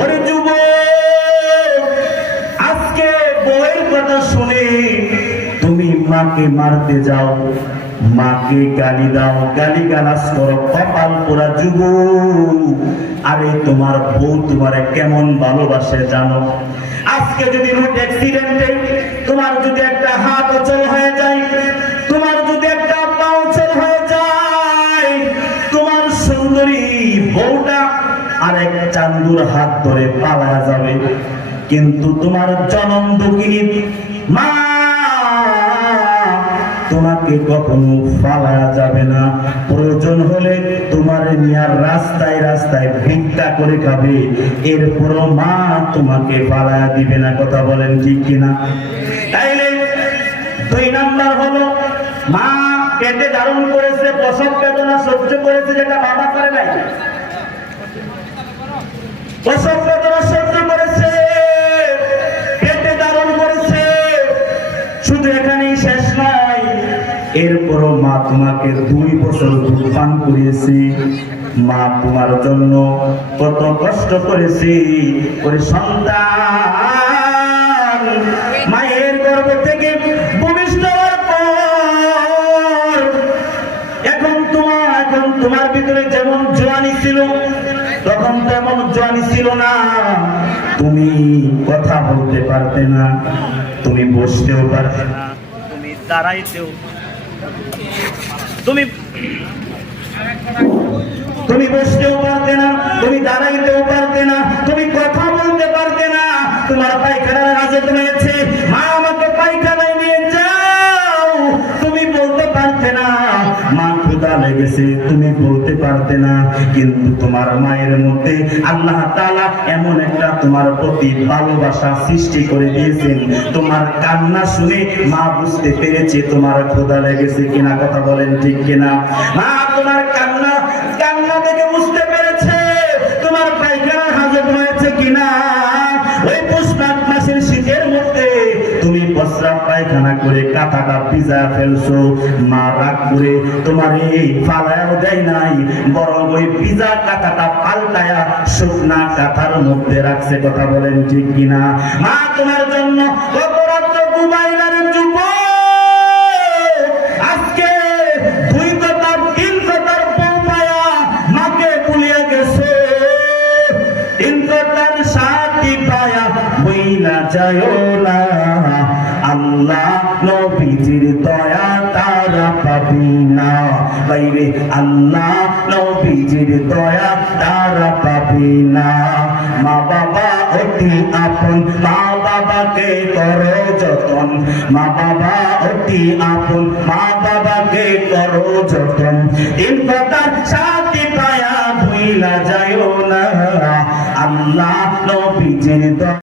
ওরে যুবক, আজকে বউয়ের কথা শুনে তুমি মাকে মারতে যাও, মাকে গালি দাও, গালি গালাজ করো, কপাল পোড়া যুবক। আরে তোমার বউ তোমারে কেমন ভালোবাসে জানো? আজকে যদি রোড অ্যাক্সিডেন্টে তোমার যদি একটা হাত অচল হয়ে যায়, তোমার যদি একটা পা অচল হয়ে যায়, তোমার সুন্দরী বউটা আরেক চান্দুর হাত ধরে পালা যাবে, কিন্তু তোমার জনম দুঃখিনী মা তোমাকে কখনো ফালা যাবে না। প্রয়োজন হলে তোমার নিয়ার রাস্তায় রাস্তায় ভিক্ষা করে খাবে, এরপরও মা তোমাকে ফালা দিবে না। কথা বলেন ঠিক কিনা? তাইলে 2 নাম্বার হলো, মা পেটে ধারণ করেছে, প্রসব বেদনা সহ্য করেছে, যেটা বাবা করে নাই। প্রসব বেদনা সহ্য করেছে, পেটে ধারণ করেছে, শুধু এখানেই শেষ নয়, এরপরও মা তোমাকে 2 বছর দুধ পান করিয়েছে। মা তোমার জন্য কত কষ্ট করেছে। ওরে সন্তান, মায়ের গর্ভ থেকে ভূমিষ্ঠ হওয়ার পর এখন তোমার ভিতরে যেমন জোয়ানি ছিল, তখন তেমন জোয়ানি ছিল না। তুমি কথা বলতে পারতে না, তুমি বসতেও পারতে না, তুমি দাঁড়াইতেও, তুমি বসতেও পারতে না, তুমি দাঁড়াইতেও পারতে না, তুমি কথা বলতে পারতে না। তোমার পায়খানার হাজত হয়েছে, মা আমাকে পায়খানায় নিয়ে যাও, তুমি বলতে পারতে না। মা ক্ষুধা লেগেছে, তুমি বলতে পারতে না। কিন্তু তোমার মায়ের মধ্যে আল্লাহ তাআলা এমন একটা তোমার প্রতি ভালোবাসা সৃষ্টি করে দিয়েছেন, তোমার কান্না শুনে মা বুঝতে পেরেছে তোমার ক্ষুধা লেগেছে কিনা। কথা বলেন ঠিক কিনা? মা তোমার কান্না দেখে বুঝতে পেরেছে তোমার পায়খানার হাজত হয়েছে কিনা। ওই পুষ মাসের শীতের মধ্যে তুমি প্রস্রাব পায়খানা করে কাঁথাটা ভিজা ফেলছো, মা রাগ করে তোমার এই ফালায়ও দেয় নাই, বরং ওই ভিজা কাঁথাটা পাল্টায়া শুকনা কাঁথার মধ্যে রাখছে। কথা বলেন ঠিক কিনা? মা তোমার জন্য কত রাত্র ঘুমাই না রে যুবক। আজকে 2 কথা 3 কথার বউ পায়া মাকে ভুলিয়া গেছে, 3 কথার সাথী পায়া বইলা যায় না। আল্লাহ নবীজির দয়া তারা পাবি না, বাইরে আল্লাহ নবীজির দয়া তারা পাবি না। মা বাবা অতি আপন, মা বাবাকে করো যতন, মা বাবা অতি আপন, মা বাবাকে করো যতন। 3 কথার সাথী পায়া ভুইলা যায়